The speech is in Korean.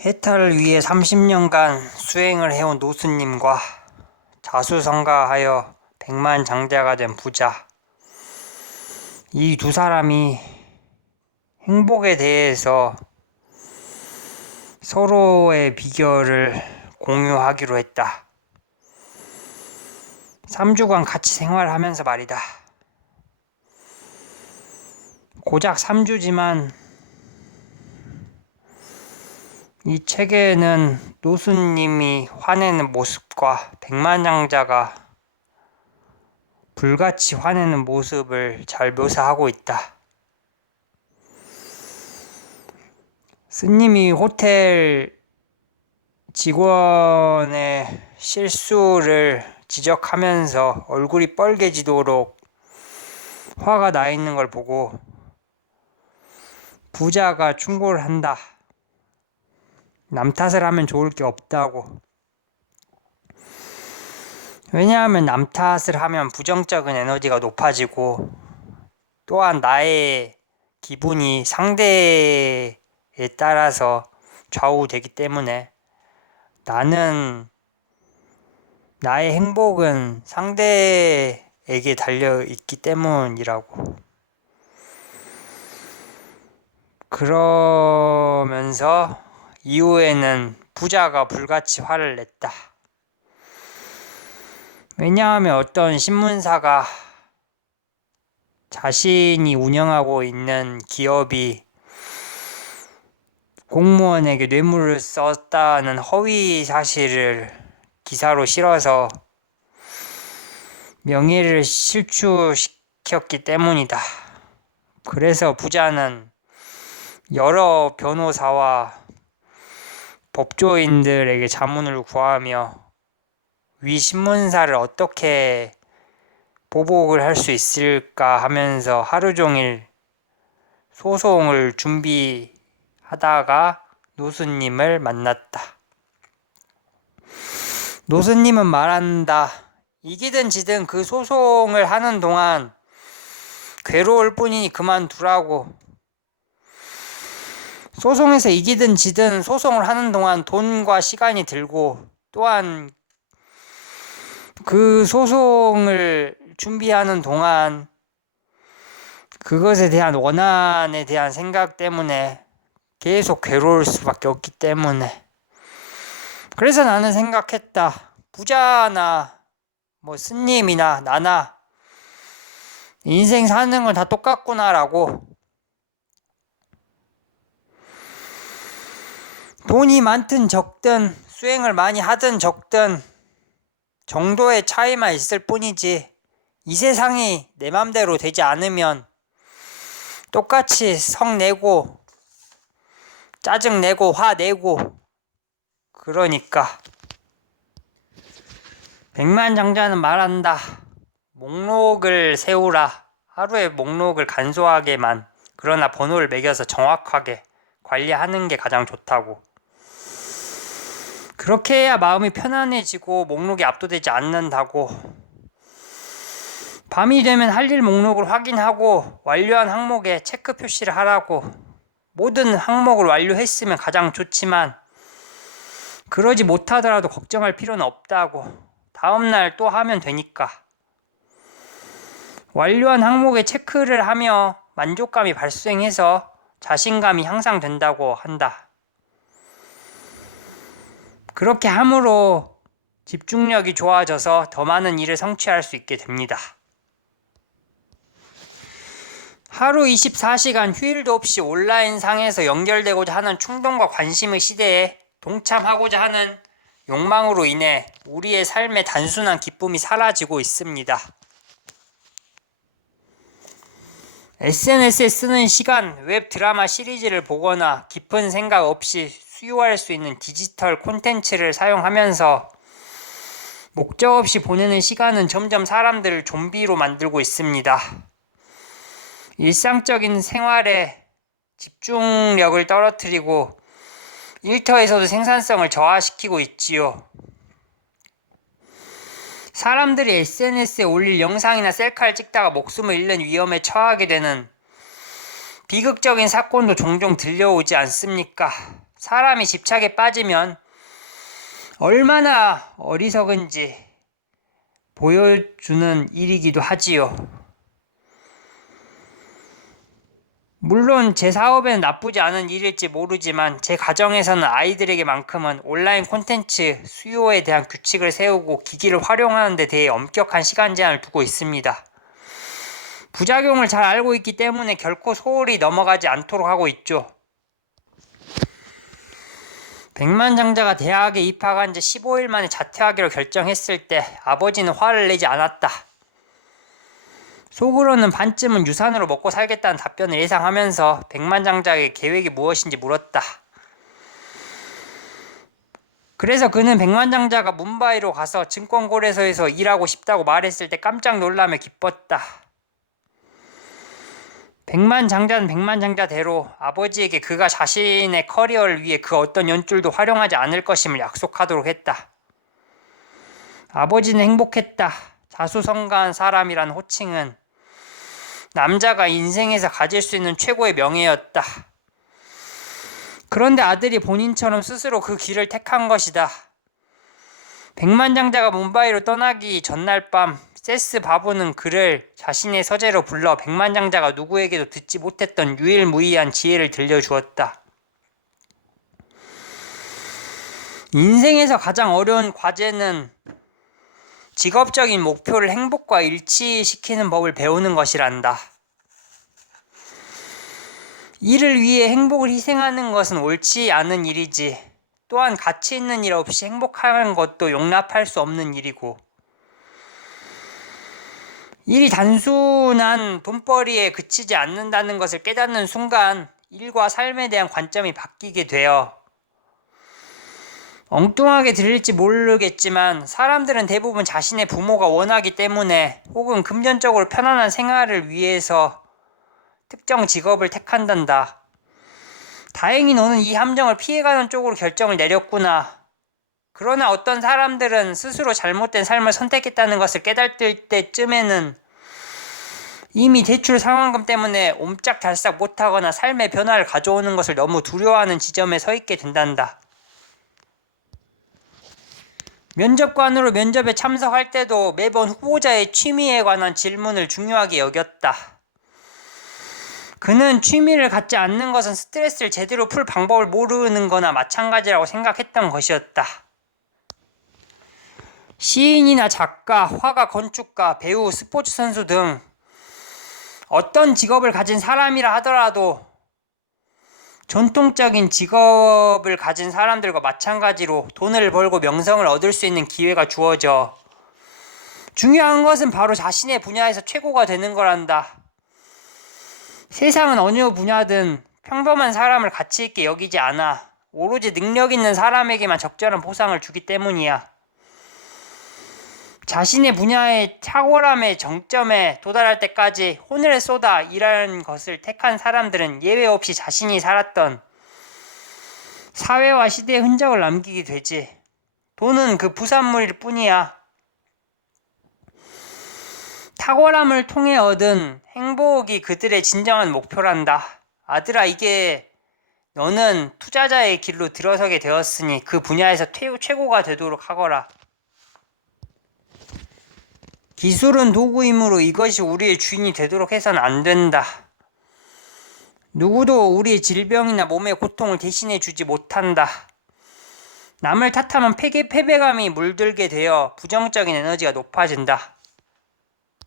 해탈을 위해 30년간 수행을 해온 노스님과 자수성가하여 백만장자가 된 부자, 이 두 사람이 행복에 대해서 서로의 비결을 공유하기로 했다. 3주간 같이 생활하면서 말이다. 고작 3주지만 이 책에는 노스님이 화내는 모습과 백만장자가 불같이 화내는 모습을 잘 묘사하고 있다. 스님이 호텔 직원의 실수를 지적하면서 얼굴이 빨개지도록 화가 나 있는 걸 보고 부자가 충고를 한다. 남 탓을 하면 좋을 게 없다고. 왜냐하면 남 탓을 하면 부정적인 에너지가 높아지고 또한 나의 기분이 상대에 따라서 좌우되기 때문에 나의 행복은 상대에게 달려있기 때문이라고. 그러면서 이후에는 부자가 불같이 화를 냈다. 왜냐하면 어떤 신문사가 자신이 운영하고 있는 기업이 공무원에게 뇌물을 썼다는 허위 사실을 기사로 실어서 명예를 실추시켰기 때문이다. 그래서 부자는 여러 변호사와 법조인들에게 자문을 구하며 위 신문사를 어떻게 보복을 할 수 있을까 하면서 하루 종일 소송을 준비하다가 노스님을 만났다. 노스님은 말한다. 이기든 지든 그 소송을 하는 동안 괴로울 뿐이니 그만두라고. 소송에서 이기든 지든 소송을 하는 동안 돈과 시간이 들고 또한 그 소송을 준비하는 동안 그것에 대한 원한에 대한 생각 때문에 계속 괴로울 수밖에 없기 때문에. 그래서 나는 생각했다. 부자나 스님이나 나나 인생 사는 건 다 똑같구나라고. 돈이 많든 적든 수행을 많이 하든 적든 정도의 차이만 있을 뿐이지 이 세상이 내 맘대로 되지 않으면 똑같이 성내고 짜증내고 화내고 그러니까. 백만장자는 말한다. 목록을 세우라. 하루의 목록을 간소하게만, 그러나 번호를 매겨서 정확하게 관리하는 게 가장 좋다고. 그렇게 해야 마음이 편안해지고 목록이 압도되지 않는다고. 밤이 되면 할 일 목록을 확인하고 완료한 항목에 체크 표시를 하라고. 모든 항목을 완료했으면 가장 좋지만 그러지 못하더라도 걱정할 필요는 없다고. 다음날 또 하면 되니까. 완료한 항목에 체크를 하며 만족감이 발생해서 자신감이 향상된다고 한다. 그렇게 함으로 집중력이 좋아져서 더 많은 일을 성취할 수 있게 됩니다. 하루 24시간 휴일도 없이 온라인상에서 연결되고자 하는 충동과 관심의 시대에 동참하고자 하는 욕망으로 인해 우리의 삶의 단순한 기쁨이 사라지고 있습니다. SNS에 쓰는 시간, 웹 드라마 시리즈를 보거나 깊은 생각 없이 수요할 수 있는 디지털 콘텐츠를 사용하면서 목적 없이 보내는 시간은 점점 사람들을 좀비로 만들고 있습니다. 일상적인 생활에 집중력을 떨어뜨리고 일터에서도 생산성을 저하시키고 있지요. 사람들이 SNS에 올릴 영상이나 셀카를 찍다가 목숨을 잃는 위험에 처하게 되는 비극적인 사건도 종종 들려오지 않습니까? 사람이 집착에 빠지면 얼마나 어리석은지 보여주는 일이기도 하지요. 물론 제 사업에는 나쁘지 않은 일일지 모르지만 제 가정에서는 아이들에게만큼은 온라인 콘텐츠 수요에 대한 규칙을 세우고 기기를 활용하는 데 대해 엄격한 시간 제한을 두고 있습니다. 부작용을 잘 알고 있기 때문에 결코 소홀히 넘어가지 않도록 하고 있죠. 백만장자가 대학에 입학한 지 15일 만에 자퇴하기로 결정했을 때 아버지는 화를 내지 않았다. 속으로는 반쯤은 유산으로 먹고 살겠다는 답변을 예상하면서 백만장자의 계획이 무엇인지 물었다. 그래서 그는 백만장자가 뭄바이로 가서 증권거래소에서 일하고 싶다고 말했을 때 깜짝 놀라며 기뻤다. 백만장자는 백만장자대로 아버지에게 그가 자신의 커리어를 위해 그 어떤 연줄도 활용하지 않을 것임을 약속하도록 했다. 아버지는 행복했다. 자수성가한 사람이란 호칭은 남자가 인생에서 가질 수 있는 최고의 명예였다. 그런데 아들이 본인처럼 스스로 그 길을 택한 것이다. 백만장자가 뭄바이로 떠나기 전날 밤 세스 바부는 그를 자신의 서재로 불러 백만장자가 누구에게도 듣지 못했던 유일무이한 지혜를 들려주었다. 인생에서 가장 어려운 과제는 직업적인 목표를 행복과 일치시키는 법을 배우는 것이란다. 이를 위해 행복을 희생하는 것은 옳지 않은 일이지, 또한 가치 있는 일 없이 행복하는 것도 용납할 수 없는 일이고, 일이 단순한 돈벌이에 그치지 않는다는 것을 깨닫는 순간 일과 삶에 대한 관점이 바뀌게 되어, 엉뚱하게 들릴지 모르겠지만 사람들은 대부분 자신의 부모가 원하기 때문에 혹은 금전적으로 편안한 생활을 위해서 특정 직업을 택한단다. 다행히 너는 이 함정을 피해가는 쪽으로 결정을 내렸구나. 그러나 어떤 사람들은 스스로 잘못된 삶을 선택했다는 것을 깨달을 때쯤에는 이미 대출 상환금 때문에 옴짝달싹 못하거나 삶의 변화를 가져오는 것을 너무 두려워하는 지점에 서 있게 된단다. 면접관으로 면접에 참석할 때도 매번 후보자의 취미에 관한 질문을 중요하게 여겼다. 그는 취미를 갖지 않는 것은 스트레스를 제대로 풀 방법을 모르는 거나 마찬가지라고 생각했던 것이었다. 시인이나 작가, 화가, 건축가, 배우, 스포츠 선수 등 어떤 직업을 가진 사람이라 하더라도 전통적인 직업을 가진 사람들과 마찬가지로 돈을 벌고 명성을 얻을 수 있는 기회가 주어져. 중요한 것은 바로 자신의 분야에서 최고가 되는 거란다. 세상은 어느 분야든 평범한 사람을 가치 있게 여기지 않아. 오로지 능력 있는 사람에게만 적절한 보상을 주기 때문이야. 자신의 분야의 탁월함의 정점에 도달할 때까지 혼을 쏟아 일하는 것을 택한 사람들은 예외 없이 자신이 살았던 사회와 시대의 흔적을 남기게 되지. 돈은 그 부산물일 뿐이야. 탁월함을 통해 얻은 행복이 그들의 진정한 목표란다. 아들아, 이게 너는 투자자의 길로 들어서게 되었으니 그 분야에서 최고가 되도록 하거라. 기술은 도구이므로 이것이 우리의 주인이 되도록 해서는 안 된다. 누구도 우리의 질병이나 몸의 고통을 대신해 주지 못한다. 남을 탓하면 패배감이 물들게 되어 부정적인 에너지가 높아진다.